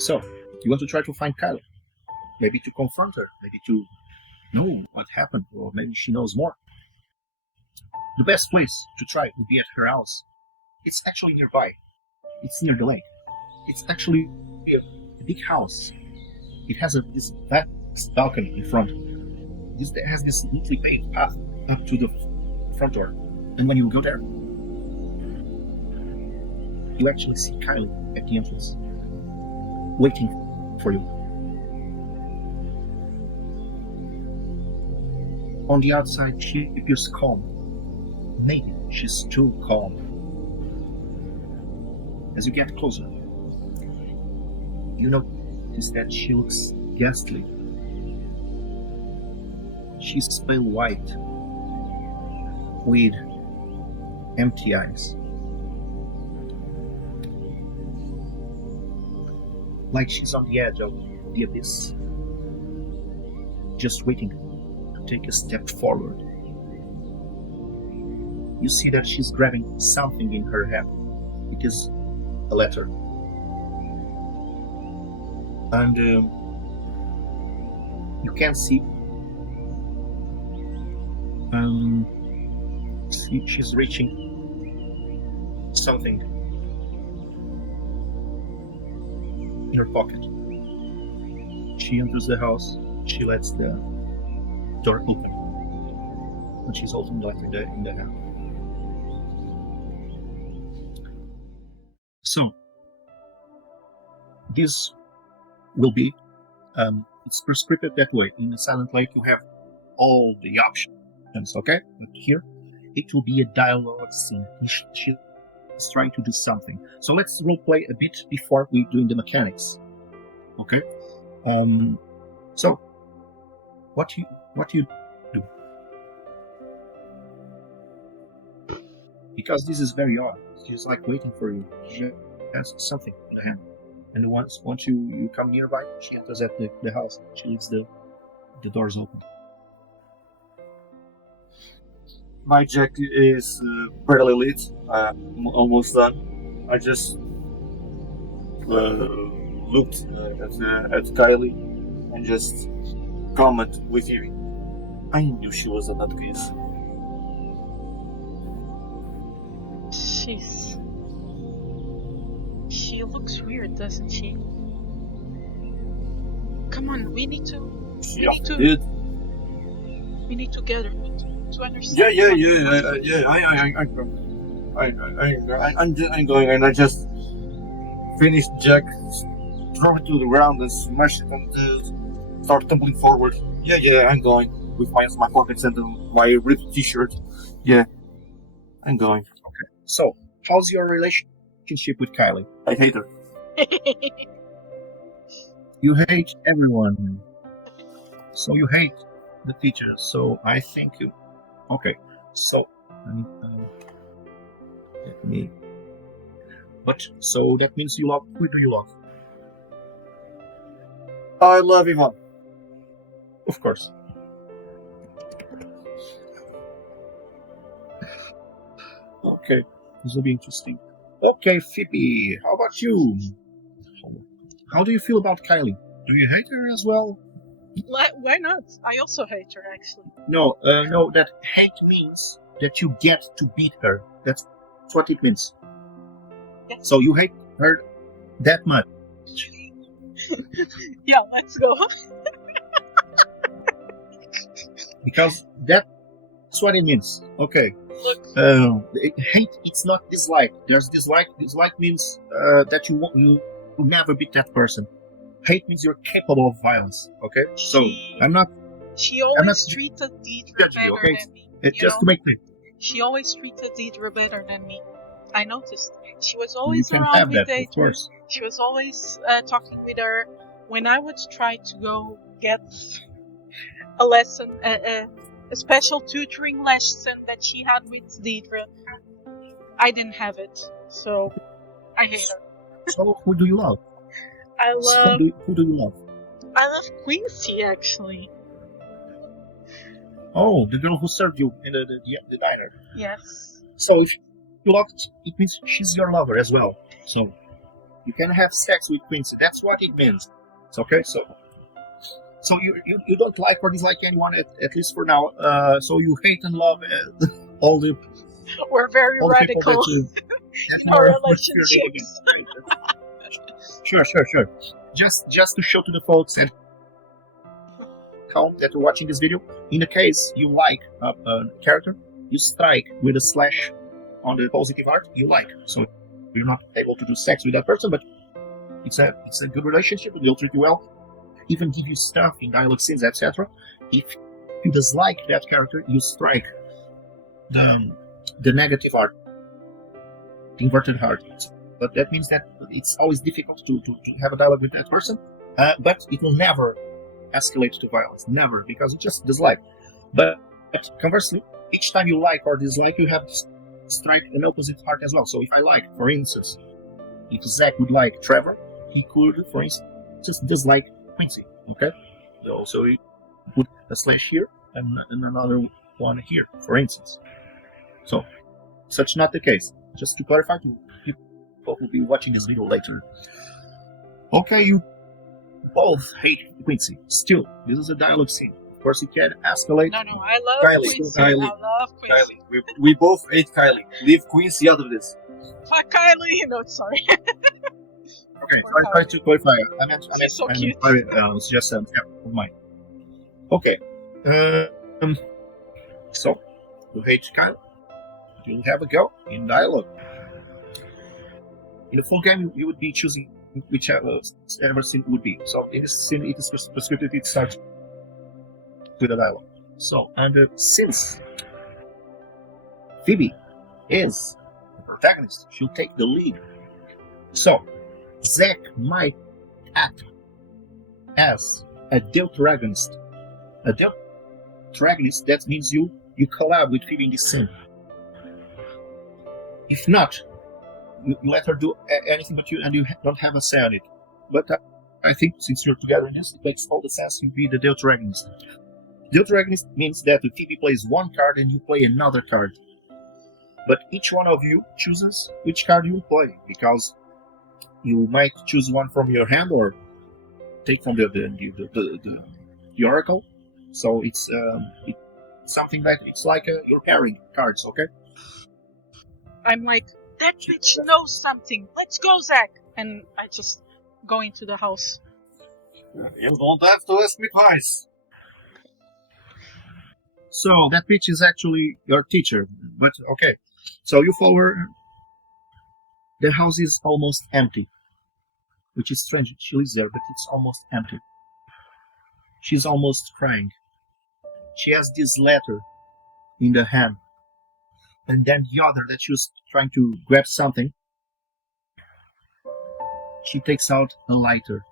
So, you want to try to find Kylie? Maybe to confront her, maybe to know what happened, or maybe she knows more. The best place to try would be at her house. It's actually nearby. It's near the lake. It's actually a big house. It has this vast balcony in front. It has this neatly paved path up to the front door. And when you go there, you actually see Kylie at the entrance, waiting for you. On the outside, she appears calm. Maybe she's too calm. As you get closer, you notice that she looks ghastly. She's pale white, with empty eyes. Like she's on the edge of the abyss, just waiting to take a step forward. You see that she's grabbing something in her hand. It is a letter. And you can see she's reaching something in her pocket. She enters the house. She lets the door open, and she's holding the letter in the hand. So this will be it's prescribed that way. In the Silent Lake you have all the options, okay? But here it will be a dialogue scene. She's trying to do something. So let's roleplay a bit before we doing the mechanics. Okay? So what you do? Because this is very odd. She's like waiting for you. She has something in the hand. And once you come nearby, she enters at the house. She leaves the doors open. My Jack is barely lit. I'm almost done. I just looked at Kylie and just commented with Phoebe. I knew she was a nutcase. She looks weird, doesn't she? Come on, we need to get her to understand. I'm going, and I just finished Jack, throw it to the ground and smash it and start tumbling forward. I'm going with my pockets and my ripped t-shirt. Yeah, I'm going. Okay. So, how's your relationship with Kylie? I hate her. You hate everyone. So you hate the teacher. So I think you. Okay. So let me. But so that means you love. Who do you love? I love Ivan. Of course. Okay, this will be interesting. Okay, Phoebe, how about you? How do you feel about Kylie? Do you hate her as well? Why not? I also hate her, actually. No, that hate means that you get to beat her. That's what it means. Yeah. So you hate her that much. Yeah, let's go. Because that's what it means. Okay. Look. Hate, it's not dislike. There's dislike. Dislike means that you never beat that person. Hate means you're capable of violence. Okay. She always treated Deirdre better than me. Just to make clear. She always treated Deirdre better than me. I noticed. She was always around with Deirdre. She was always talking with her. When I would try to go get a lesson, a special tutoring lesson that she had with Deirdre, I didn't have it. So I hate her. So who do you love? Who do you love? I love Quincy, actually. Oh, the girl who served you in the diner. Yes. So if you love, it means she's your lover as well. So You can have sex with Quincy. That's what it means. Okay, so you don't like or dislike anyone at least for now. So you hate and love all the We're very all the people radical that in our are relationships. Sure. Just to show to the folks at home that are watching this video, in the case you like a character, you strike with a slash on the positive art you like. So you're not able to do sex with that person, but it's a good relationship, and they'll treat you well, even give you stuff in dialogue scenes, etc. If you dislike that character, you strike the negative art, the inverted heart. But that means that it's always difficult to have a dialogue with that person, but it will never escalate to violence, never, because you just dislike. But conversely, each time you like or dislike, you have to strike an opposite heart as well. So if I like, for instance, if Zack would like Trevor, he could, for instance, dislike Quincy. Okay, so he put a slash here and another one here, for instance. So such not the case. Just to clarify to people who will be watching this video later. Okay, you both hate Quincy. Still, this is a dialogue scene. Of course, it can escalate. No, I love Kylie, Quincy. Kylie. I love Quincy. Kylie. We both hate Kylie. Leave Quincy out of this. Fuck Kylie. No, sorry. Okay, so I try to clarify. I meant so cute. it's just a tap of mine. Okay. So, you hate Kylie. You'll have a go in dialogue. In a full game, you would be choosing whichever scene would be. So in this scene, it is prescriptive, it starts with a dialogue. So, and since Phoebe is the protagonist, she'll take the lead. So, Zack might act as a Deuteragonist. A Deuteragonist, that means you collab with Phoebe in this scene. If not, you let her do anything but you don't have a say on it. But I think since you're together in this, it makes all the sense to be the Deuteragonist. Deuteragonist means that Phoebe plays one card and you play another card. But each one of you chooses which card you will play, because you might choose one from your hand or take from the oracle. So it's something like it's like you're pairing cards, okay? I'm like, that bitch knows something. Let's go, Zack. And I just go into the house. You don't have to ask me twice. So that bitch is actually your teacher, but okay. So you follow her. The house is almost empty, which is strange. She lives there, but it's almost empty. She's almost crying. She has this letter in the hand, and then the other that she was trying to grab something. She takes out a lighter,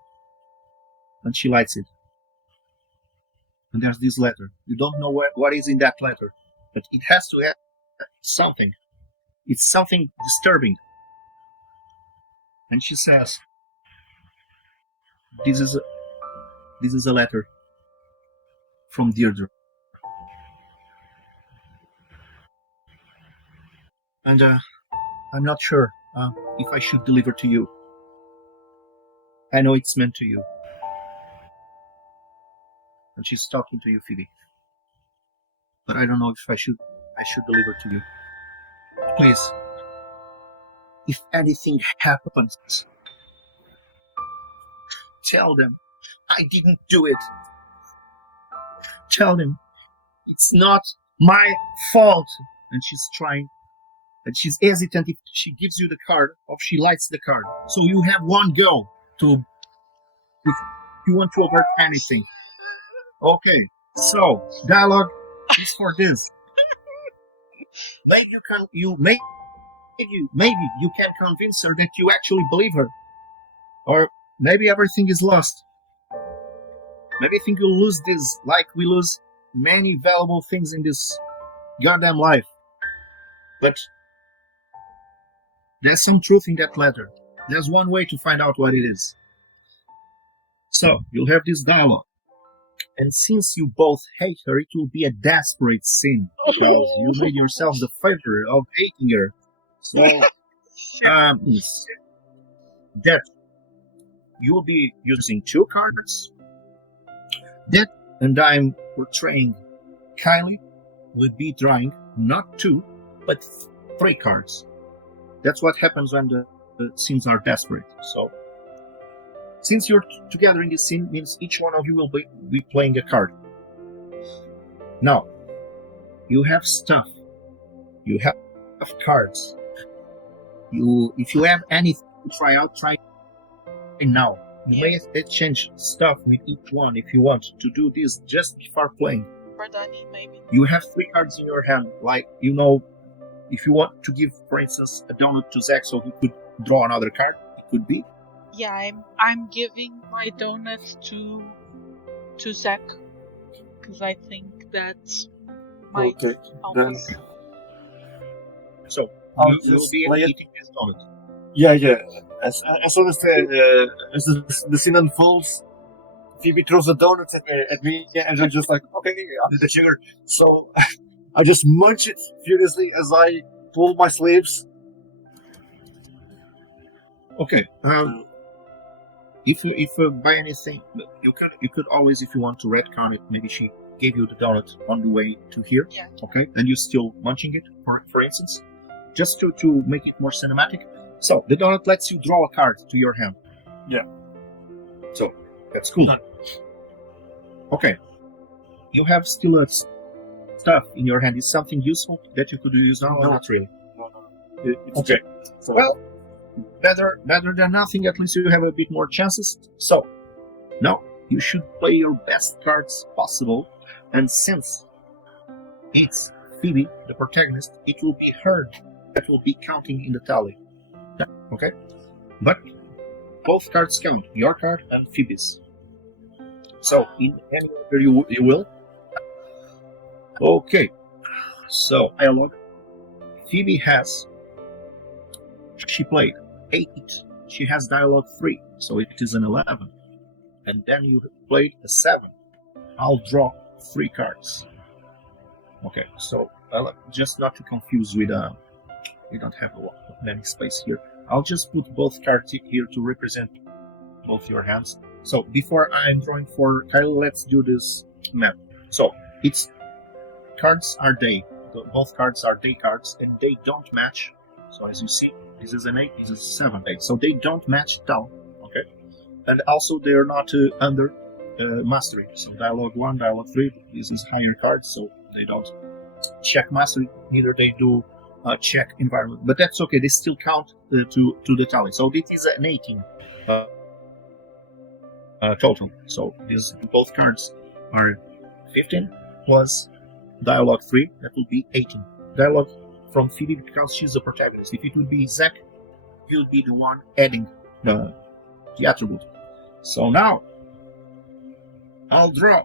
and she lights it. And there's this letter. You don't know what is in that letter, but it has to have something. It's something disturbing. And she says, "This is a letter from Deirdre." And I'm not sure if I should deliver to you. I know it's meant to you. And she's talking to you, Phoebe. But I don't know if I should deliver to you. Please, if anything happens, tell them I didn't do it. Tell them it's not my fault. And she's trying, and she's hesitant if she gives you the card or if she lights the card. So you have one go to, if you want to avert anything. Okay, so dialogue is for this. Maybe you can convince her that you actually believe her, or maybe everything is lost. Maybe you think you'll lose this, like we lose many valuable things in this goddamn life. But there's some truth in that letter. There's one way to find out what it is. So you'll have this dialogue. And since you both hate her, it will be a desperate sin, because you made yourself the favor of hating her. So, that you will be using 2 cards. That, and I'm portraying Kylie, will be drawing not 2, but 3 cards. That's what happens when the scenes are desperate. So, since you're together in this scene, means each one of you will be playing a card. Now, you have stuff. You have cards. If you have anything to try out, try now. You may exchange stuff with each one if you want to do this just before playing. For Danny, maybe. You have 3 cards in your hand. Like, if you want to give, for instance, a donut to Zack so he could draw another card, it could be. Yeah, I'm giving my donut to Zack because I think that might help us. So you will be eating this donut. Yeah. As soon as the scene unfolds, Phoebe throws a donut at me, and I'm just like, okay, I'll do the sugar. So I just munch it furiously as I pull my sleeves. Okay. If by anything you could always, if you want to retcon it, maybe she gave you the donut on the way to here. Yeah. Okay, and you're still munching it, for instance, just to make it more cinematic. So the donut lets you draw a card to your hand. Yeah. So that's cool. Done. Okay. You have still stuff in your hand. Is something useful that you could use now? No. Or not really? No. Okay. So, well, better than nothing. At least you have a bit more chances. So now you should play your best cards possible. And since it's Phoebe, the protagonist, it will be her that will be counting in the tally. Okay? But both cards count, your card and Phoebe's. So, in any order you will. Okay. So, Epilogue. Phoebe she played 8. She has dialogue 3, so it is an 11. And then you played a 7. I'll draw 3 cards. Okay, so just not to confuse with we don't have many space here. I'll just put both cards here to represent both your hands. So before I'm drawing for Kylie, let's do this map. So cards are day. Both cards are day cards, and they don't match. So as you see, this is an 8, this is a 7. So they don't match at all. Okay, and also they are not under mastery. So dialogue 1, dialogue 3. This is higher cards, so they don't check mastery. Neither they do check environment, but that's okay. They still count to the tally. So this is an 18 total. So both cards are 15 plus dialogue 3. That will be 18. Dialogue from Phoebe because she's the protagonist. If it would be Zack, he would be the one adding the attribute. So now I'll draw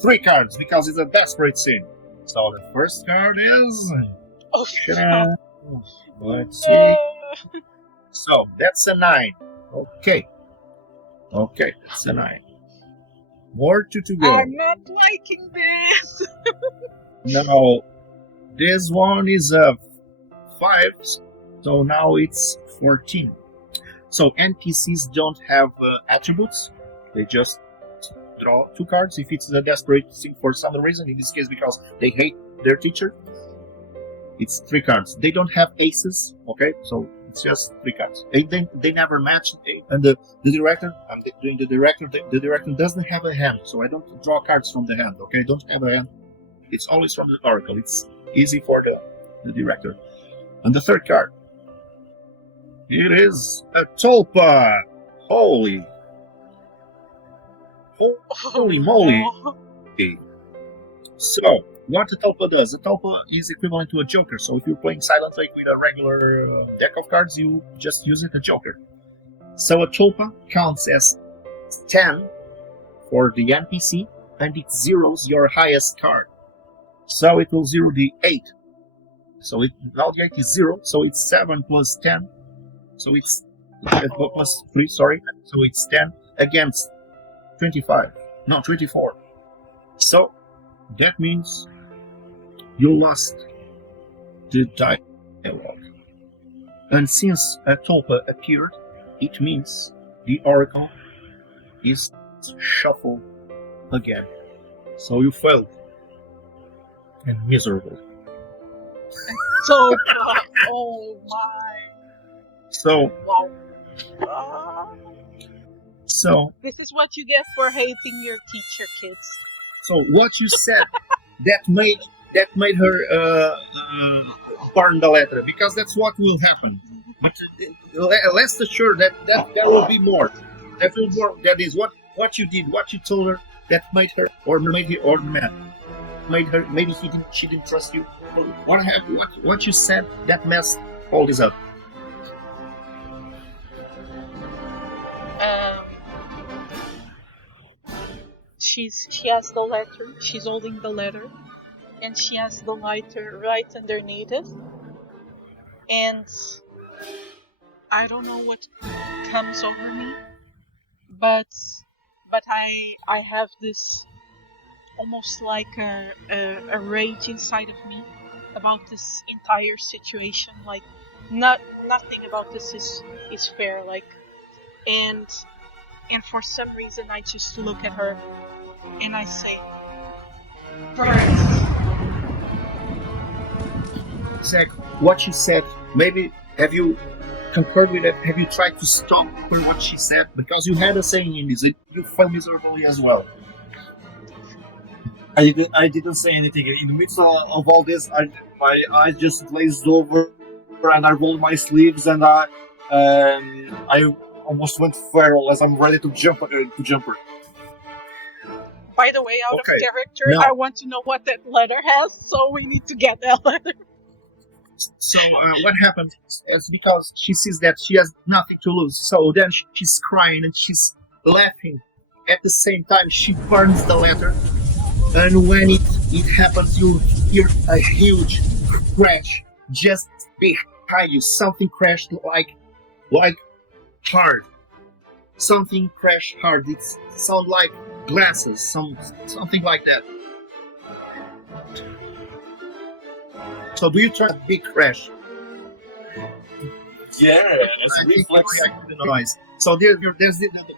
3 cards because it's a desperate scene. So the first card is... Oh, let's see. So that's a 9. Okay, that's a 9. More 2 to go. I'm not liking this. Now, this one is a 5. So now it's 14. So NPCs don't have attributes. They just draw 2 cards if it's a desperate scene for some reason. In this case, because they hate their teacher, it's 3 cards. They don't have aces. Okay, so it's just 3 cards. They never match. And the director, I'm doing the director. The director doesn't have a hand, so I don't draw cards from the hand. Okay, I don't have a hand. It's always from the oracle. It's easy for the director. And the third card, it is a Tulpa. Holy moly! So, what a Tulpa does? A Tulpa is equivalent to a Joker. So, if you're playing Silent Læke with a regular deck of cards, you just use it a Joker. So, a Tulpa counts as 10 for the NPC, and it zeroes your highest card. So, it will zero the 8. So, now the 8 is 0, so it's 7 plus 10. So, it's plus 3, sorry. So, it's 10 against 24. So that means you lost the dialogue. And since a Tulpa appeared, it means the Oracle is shuffled again. So you failed. And miserable. So, oh my. So, Wow. so, This is what you get for hating your teacher, kids. so what you said that made her burn the letter, because that's what will happen. But let's assure that there will be more. That will more. That is what you did, what you told her that made her or made her or made her. Maybe she didn't trust you. What happened? What you said that messed all this up. She has the letter. She's holding the letter, and she has the lighter right underneath it. And I don't know what comes over me, but I have this almost like a rage inside of me about this entire situation. Like nothing about this is fair. Like and for some reason I just look at her and I say, "Birds." Zack, what you said, maybe have you concurred with it? Have you tried to stop her what she said? Because you had a saying in this, you fell miserably as well. I didn't say anything. In the midst of all this, my eyes just glazed over, and I rolled my sleeves, and I almost went feral as I'm ready to jump her. By the way, out Okay. of character, No. I want to know what that letter has, so we need to get that letter. So what happened is because she sees that she has nothing to lose. So then she's crying and she's laughing. At the same time, she burns the letter. And when it happens, you hear a huge crash just behind you. Something crashed like hard. Something crashed hard. It sounds like glasses, something like that. So do you try a big crash? Yeah, it's a reflex. React to the noise. So there's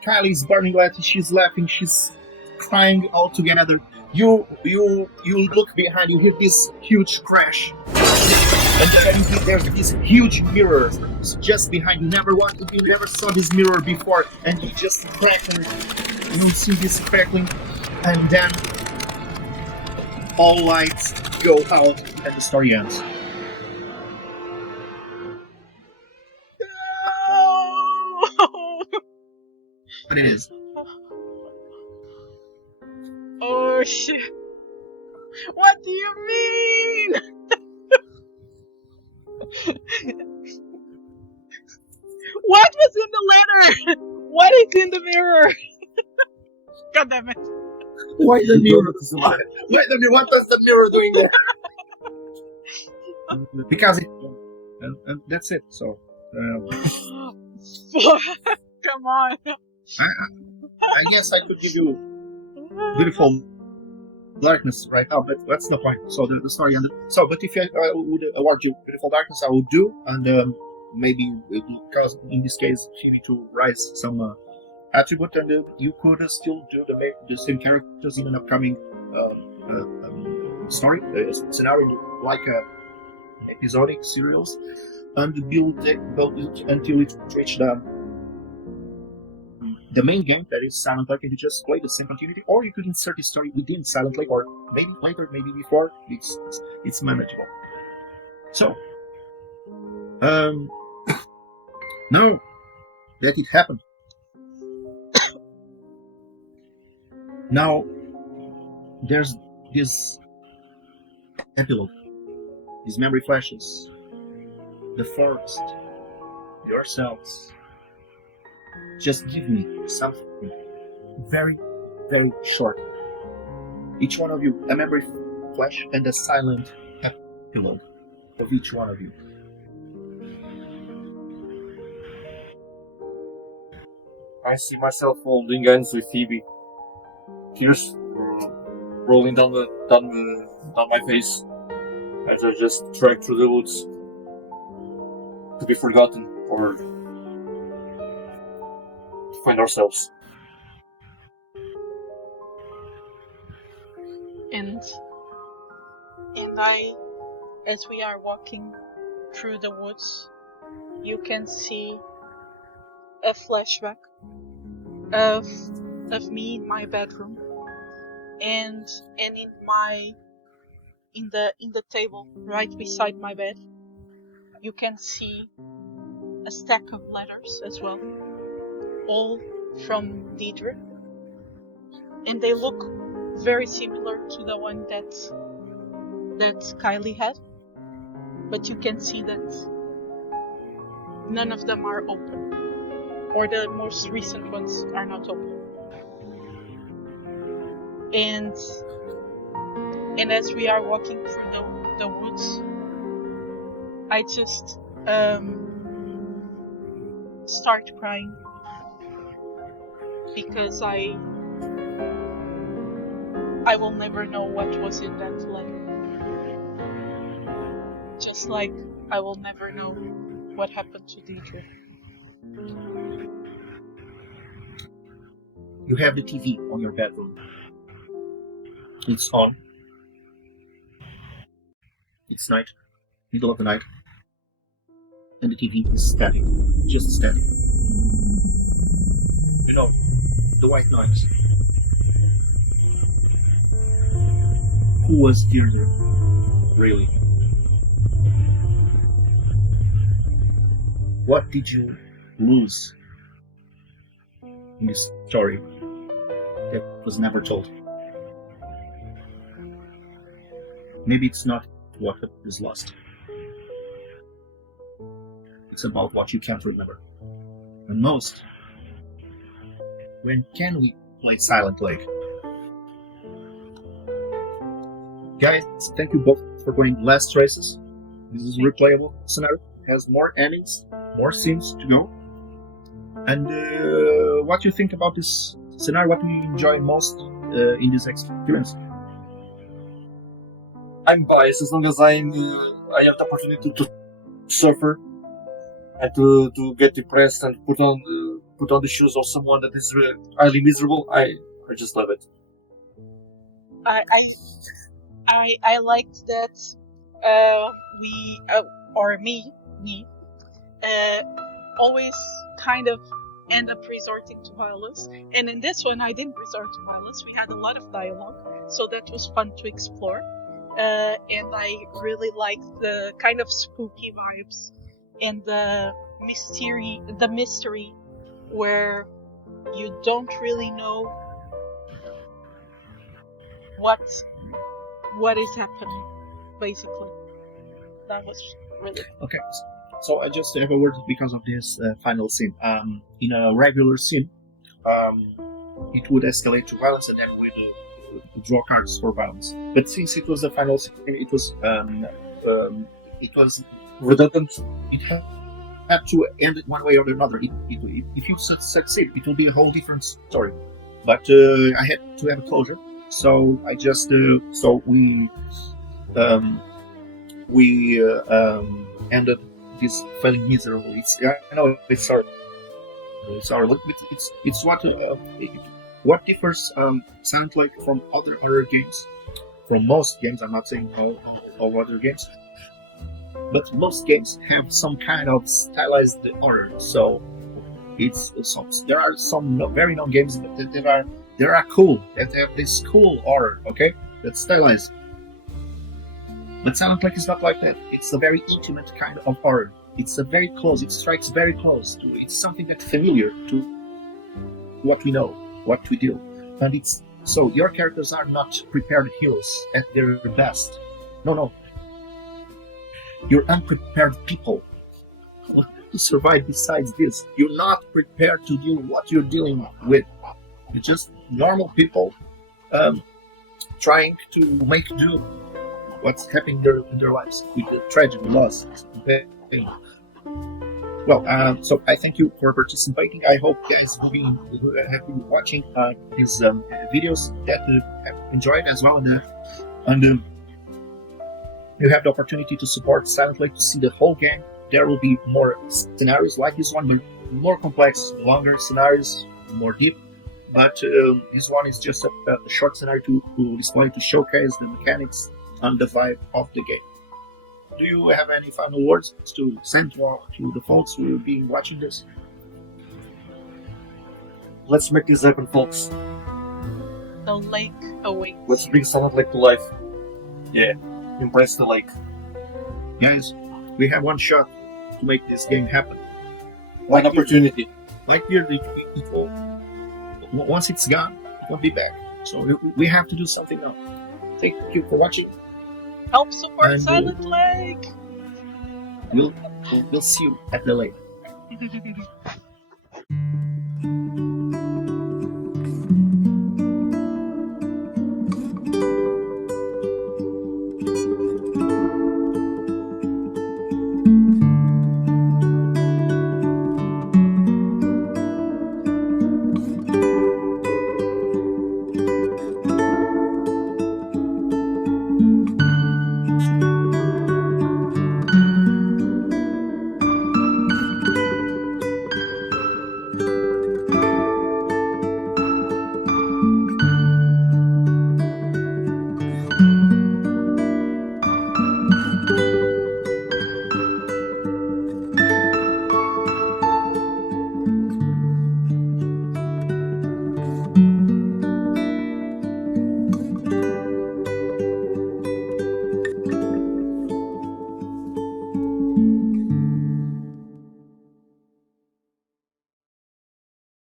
Kylie's burning letter. She's laughing. She's crying all together. You look behind. You hear this huge crash, and then there's this huge mirror just behind you. You never saw this mirror before, and you just crack and you see this crackling, and then all lights go out, and the story ends. No! But it is. Oh shit! What do you mean? What was in the letter? What is in the mirror? God damn it! Why the mirror? What was the mirror doing there? Because it, and that's it. So, Come on. I guess I could give you beautiful darkness right now, but that's the point. So the story ended. So, but if I would award you beautiful darkness, I would do, and maybe because in this case you need to rise some attribute, and you could still do the same characters in an upcoming story scenario, like episodic serials, and build it until it reached the main game, that is Silent Læke, and you just play the same continuity, or you could insert the story within Silent Læke, or maybe later, maybe before. It's manageable. So, now that it happened, now there's this epilogue, these memory flashes, the forest, yourselves. Just give me something very, very short. Each one of you, a memory flash and a silent epilogue of each one of you. I see myself holding hands with Phoebe. Tears rolling down my face as I just trek through the woods. to be forgotten or find ourselves. And as we are walking through the woods, you can see a flashback of me in my bedroom, and in the table right beside my bed, you can see a stack of letters as well, all from Deirdre, and they look very similar to the one that Kylie had, but you can see that none of them are open, or the most recent ones are not open. And as we are walking through the woods, I just start crying because I will never know what was in that letter. Just like I will never know what happened to Deirdre. You have the TV on your bedroom. It's on. It's night, middle of the night, and the TV is static, just static. You know, the white noise. Who was Deirdre, really? What did you lose in this story that was never told? Maybe it's not what is lost. It's about what you can't remember. And most, when can we play Silent Lake? Guys, thank you both for going last traces. This is a replayable scenario. It has more endings, more scenes to go. And what do you think about this scenario? What do you enjoy most in this experience? I'm biased as long as I have the opportunity to suffer and to get depressed and put on the shoes of someone that is highly miserable. I just love it. I liked that me always kind of end up resorting to violence, and in this one I didn't resort to violence. We had a lot of dialogue, so that was fun to explore. And I really liked the kind of spooky vibes and the mystery where you don't really know what is happening, basically. That was really okay. So I just have a word because of this final scene. In a regular scene, it would escalate to violence, and then we'd draw cards for violence. But since it was the final scene, it was redundant. It had to end it one way or another. If you succeed, it will be a whole different story. But I had to have a closure, so I just we ended this feeling miserable. I know it's hard. It's hard. It's what differs Silent Lake from other horror games. From most games, I'm not saying all other games, but most games have some kind of stylized horror. So there are some very known games that are cool, that have this cool horror. Okay, that's stylized. But Silent Lake is not like that. It's a very intimate kind of horror. It's a very close. It strikes very close to. It's something that's familiar to what we know, what we do, and it's so your characters are not prepared heroes at their best. No. You're unprepared people to survive. Besides this, you're not prepared to deal with what you're dealing with. You're just normal people trying to make do what's happening in their lives with the tragedy, loss, pain. Well, so I thank you for participating. I hope guys who have been watching these videos that have enjoyed as well, and you have the opportunity to support Silent Lake to see the whole game there will be more scenarios like this one, but more complex, longer scenarios, more deep. But this one is just a short scenario to display, to showcase the mechanics and the vibe of the game. Do you have any final words to send to the folks who will be watching this? Let's make this happen, folks. The lake awaits. Let's bring Silent Lake to life. Yeah, embrace the lake. Guys, we have one shot to make this game happen. One opportunity. Like Deirdre, once it's gone, it won't be back. So we have to do something now. Thank you for watching. Help support And, Silent Læke. We'll see you at the lake.